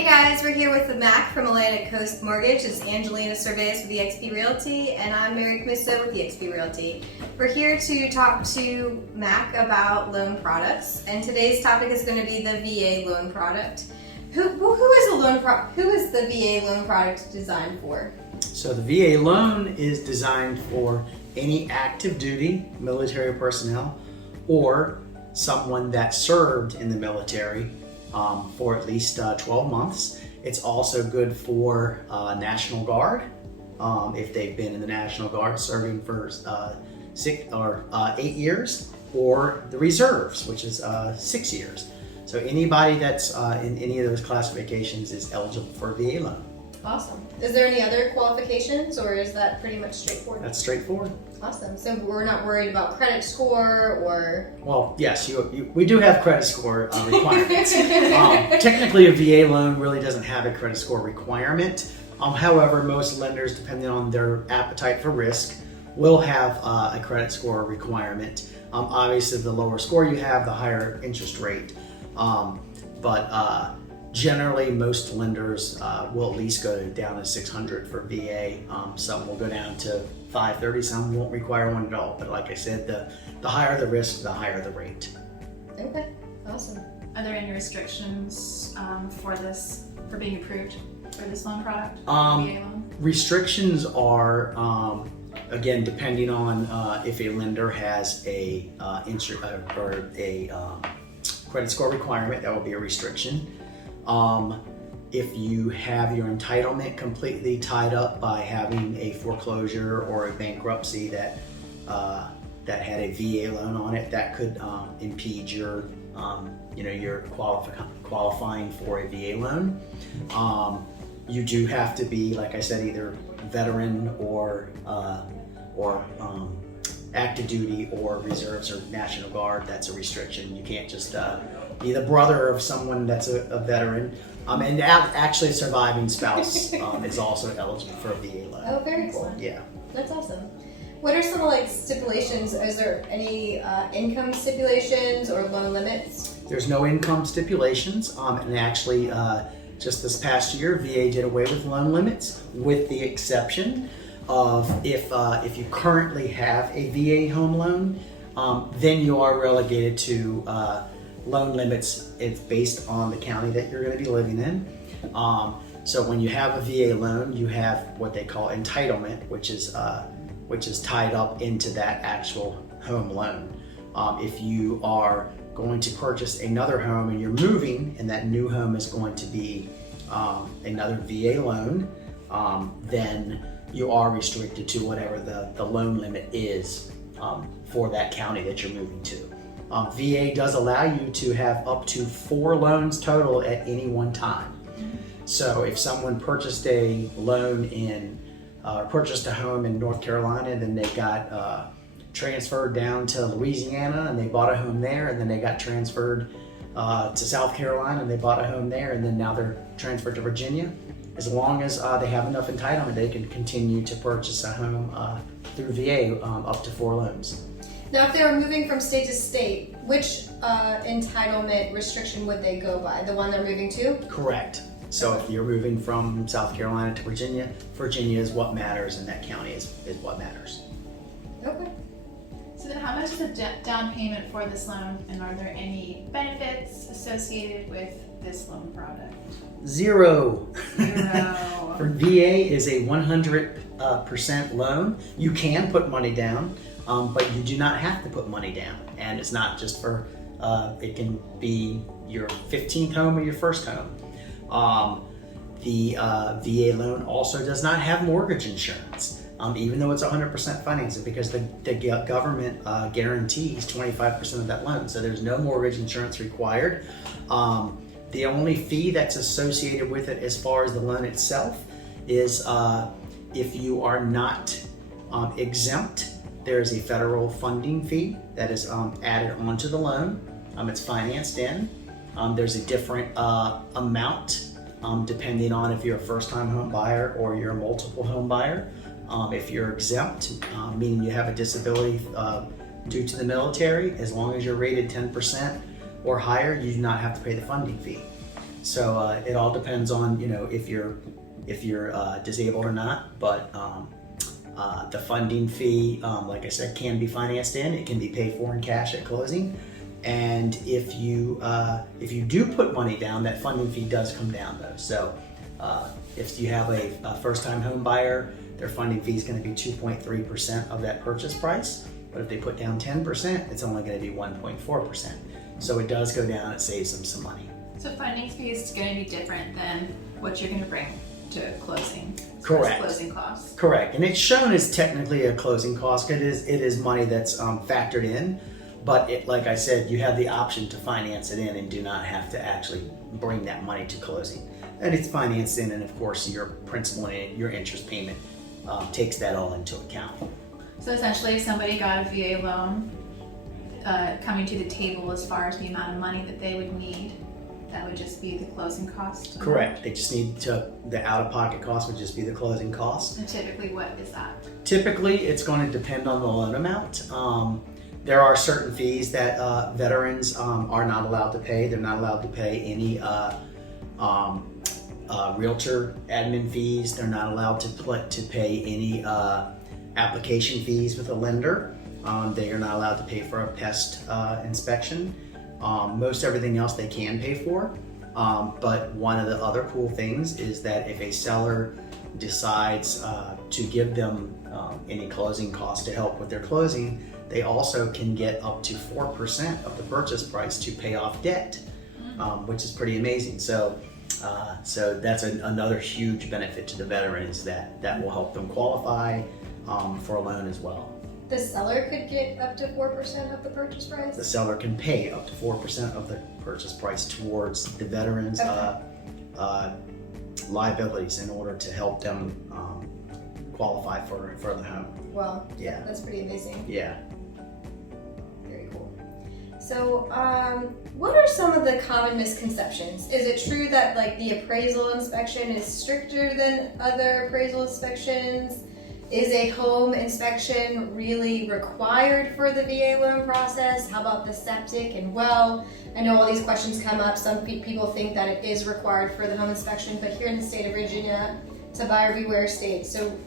Hey guys, we're here with the Mac from Atlantic Coast Mortgage. It's Angelina Cervez with eXp Realty, and I'm Mary Camiso with eXp Realty. We're here to talk to Mac about loan products, and today's topic is going to be the VA loan product. Who is the VA loan product designed for? So the VA loan is designed for any active duty military personnel or someone that served in the military for at least 12 months. It's also good for National Guard if they've been in the National Guard serving for 8 years, or the reserves, which is 6 years. So anybody that's in any of those classifications is eligible for a VA loan. Awesome. Is there any other qualifications, or is that pretty much straightforward? That's straightforward. Awesome. So we're not worried about credit score or... Well, yes, we do have credit score requirements. Technically, a VA loan really doesn't have a credit score requirement. However, most lenders, depending on their appetite for risk, will have a credit score requirement. Obviously, the lower score you have, the higher interest rate. But generally, most lenders will at least go down to 600 for VA. Some will go down to 530. Some won't require one at all. But like I said, the higher the risk, the higher the rate. Okay, awesome. Are there any restrictions for being approved for this loan product? VA loan? Restrictions are again depending on if a lender has a credit score requirement. That will be a restriction. If you have your entitlement completely tied up by having a foreclosure or a bankruptcy that had a VA loan on it, that could impede your qualifying for a VA loan. You do have to be, like I said, either veteran or active duty or reserves or National Guard. That's a restriction. You can't just be the brother of someone that's a veteran. And actually a surviving spouse is also eligible for a VA loan. Oh, very cool. Yeah. That's awesome. What are some stipulations? Is there any income stipulations or loan limits? There's no income stipulations, and actually just this past year, VA did away with loan limits, with the exception of if you currently have a VA home loan, then you are relegated to loan limits. It's based on the county that you're going to be living in. So when you have a VA loan, you have what they call entitlement, which is tied up into that actual home loan. If you are going to purchase another home and you're moving, and that new home is going to be another VA loan, then you are restricted to whatever the loan limit is for that county that you're moving to. VA does allow you to have up to 4 loans total at any one time. So if someone purchased a home in North Carolina, and then they got transferred down to Louisiana, and they bought a home there, and then they got transferred to South Carolina, and they bought a home there, and then now they're transferred to Virginia. As long as they have enough entitlement, they can continue to purchase a home through VA up to 4 loans. Now, if they were moving from state to state, which entitlement restriction would they go by? The one they're moving to? Correct. So if you're moving from South Carolina to Virginia, Virginia is what matters, and that county is what matters. Okay. So then how much is the down payment for this loan, and are there any benefits associated with this loan product? Zero. Zero. For VA is a 100% loan. You can put money down, but you do not have to put money down. And it's not just for, it can be your 15th home or your first home. The VA loan also does not have mortgage insurance, even though it's 100% financing, because the government guarantees 25% of that loan. So there's no mortgage insurance required. The only fee that's associated with it as far as the loan itself is if you are not exempt, there's a federal funding fee that is added onto the loan. It's financed in. There's a different amount depending on if you're a first-time home buyer or you're a multiple home buyer. If you're exempt, meaning you have a disability due to the military, as long as you're rated 10% or higher, you do not have to pay the funding fee. So it all depends on, if you're disabled or not. But the funding fee, like I said, can be financed in. It can be paid for in cash at closing. And if you do put money down, that funding fee does come down though. So if you have a first-time home buyer, their funding fee is going to be 2.3% of that purchase price. But if they put down 10%, it's only going to be 1.4%. So it does go down. It saves them some money. So funding fee is going to be different than what you're going to bring to closing. Correct. Closing costs. Correct. And it's shown as technically a closing cost. It is money that's factored in. But like I said, you have the option to finance it in and do not have to actually bring that money to closing. And it's financed in, and of course your principal and your interest payment takes that all into account. So essentially, if somebody got a VA loan, coming to the table as far as the amount of money that they would need, that would just be the closing cost? Correct. They just need the out-of-pocket cost would just be the closing cost. And typically, what is that? Typically, it's going to depend on the loan amount. There are certain fees that veterans are not allowed to pay. They're not allowed to pay any realtor admin fees. They're not allowed to pay any application fees with a lender. They are not allowed to pay for a pest inspection. Most everything else they can pay for. But one of the other cool things is that if a seller decides to give them any closing costs to help with their closing, they also can get up to 4% of the purchase price to pay off debt, which is pretty amazing. So that's another huge benefit to the veterans that will help them qualify for a loan as well. The seller could get up to 4% of the purchase price? The seller can pay up to 4% of the purchase price towards the veterans' liabilities in order to help them qualify for the home. Well, yeah, that's pretty amazing. Yeah. Very cool. So, what are some of the common misconceptions? Is it true that like the appraisal inspection is stricter than other appraisal inspections? Is a home inspection really required for the VA loan process? How about the septic and well? I know all these questions come up. Some people think that it is required for the home inspection, but here in the state of Virginia, it's a buyer beware state. So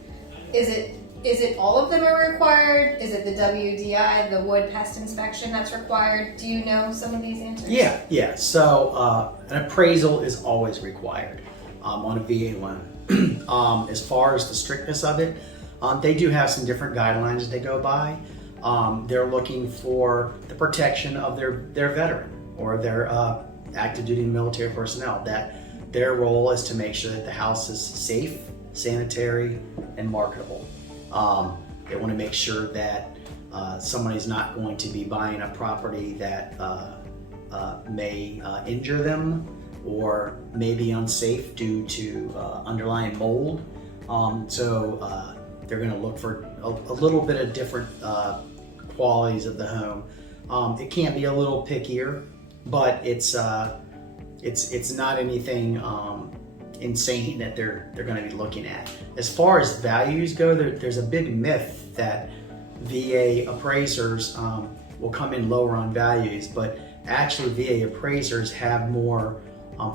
is it all of them are required? Is it the WDI, the wood pest inspection that's required? Do you know some of these answers? Yeah. So an appraisal is always required on a VA loan. As far as the strictness of it, they do have some different guidelines that they go by. They're looking for the protection of their veteran or their active duty military personnel. That their role is to make sure that the house is safe, sanitary, and marketable. They want to make sure that somebody's not going to be buying a property that may injure them or may be unsafe due to underlying mold. So they're going to look for a little bit of different qualities of the home. It can be a little pickier, but it's not anything insane that they're going to be looking at. As far as values go, there's a big myth that VA appraisers will come in lower on values, but actually VA appraisers have more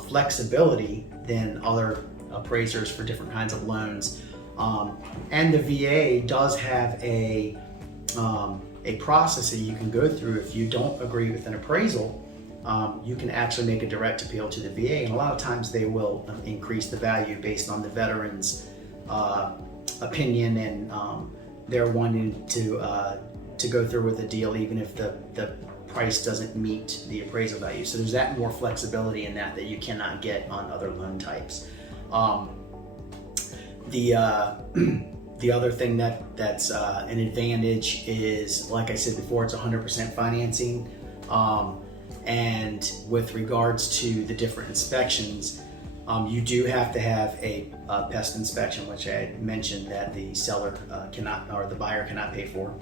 flexibility than other appraisers for different kinds of loans. And the VA does have a process that you can go through. If you don't agree with an appraisal, you can actually make a direct appeal to the VA, and a lot of times they will increase the value based on the veteran's opinion, and they're wanting to go through with a deal even if the price doesn't meet the appraisal value. So there's that more flexibility in that you cannot get on other loan types. The other thing that's an advantage is, like I said before, it's 100% financing. And with regards to the different inspections, you do have to have a pest inspection, which I mentioned that the seller cannot, or the buyer cannot pay for.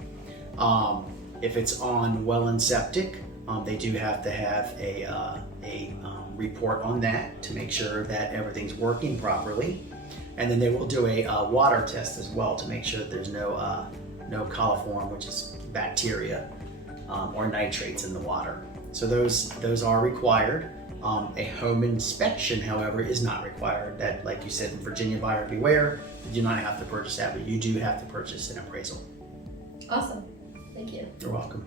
If it's on well and septic, they do have to have a report on that to make sure that everything's working properly. And then they will do a water test as well to make sure that there's no coliform, which is bacteria, or nitrates in the water. So those are required. A home inspection, however, is not required. That, like you said, in Virginia, buyer beware, you do not have to purchase that, but you do have to purchase an appraisal. Awesome. Thank you. You're welcome.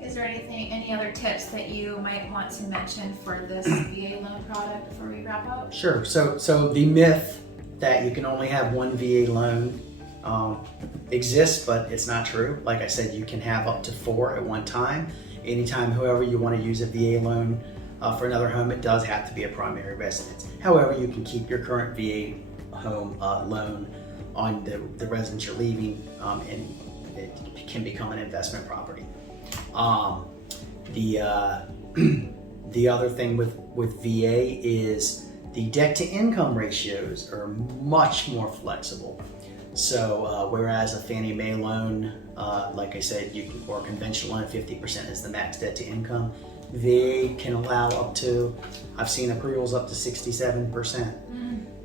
Is there any other tips that you might want to mention for this VA loan product before we wrap up? Sure. So the myth that you can only have one VA loan exists, but it's not true. Like I said, you can have up to 4 at one time. Anytime, however, you want to use a VA loan for another home, it does have to be a primary residence. However, you can keep your current VA home loan on the residence you're leaving, and it can become an investment property. The other thing with VA is the debt to income ratios are much more flexible. So whereas a Fannie Mae loan, like I said, or a conventional loan, 50% is the max debt to income. VA can allow up to, I've seen approvals up to 67%.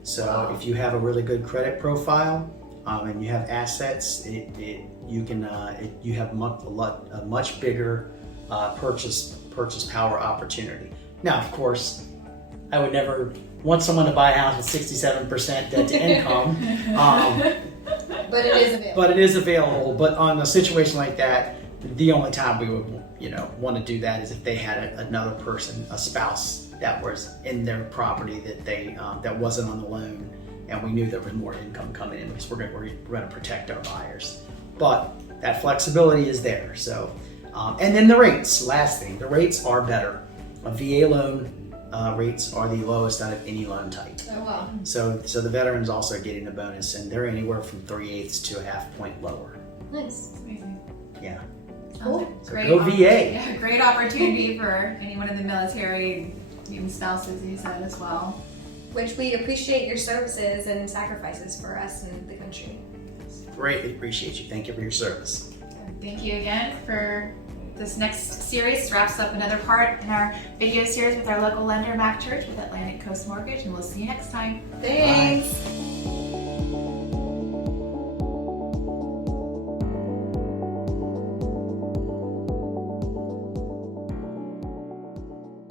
So if you have a really good credit profile and you have assets, you have a much bigger purchase power opportunity. Now, of course, I would never want someone to buy a house with 67% debt to income. But it is available. But it is available. But on a situation like that, the only time we would, want to do that is if they had another person, a spouse that was in their property that wasn't on the loan, and we knew there was more income coming in because we're going to protect our buyers. But that flexibility is there. So, and then the rates. Last thing, the rates are better. A VA loan rates are the lowest out of any loan type. Oh wow. So the veterans also are getting a bonus, and they're anywhere from 3/8 to a half point lower. Nice. That's amazing. Yeah. Cool. Go VA. Yeah, great opportunity for anyone in the military, even spouses, you said as well. Which we appreciate your services and sacrifices for us and the country. Greatly appreciate you. Thank you for your service. Thank you again for this next series. This wraps up another part in our video series with our local lender, Mac Church with Atlantic Coast Mortgage, and we'll see you next time. Thanks.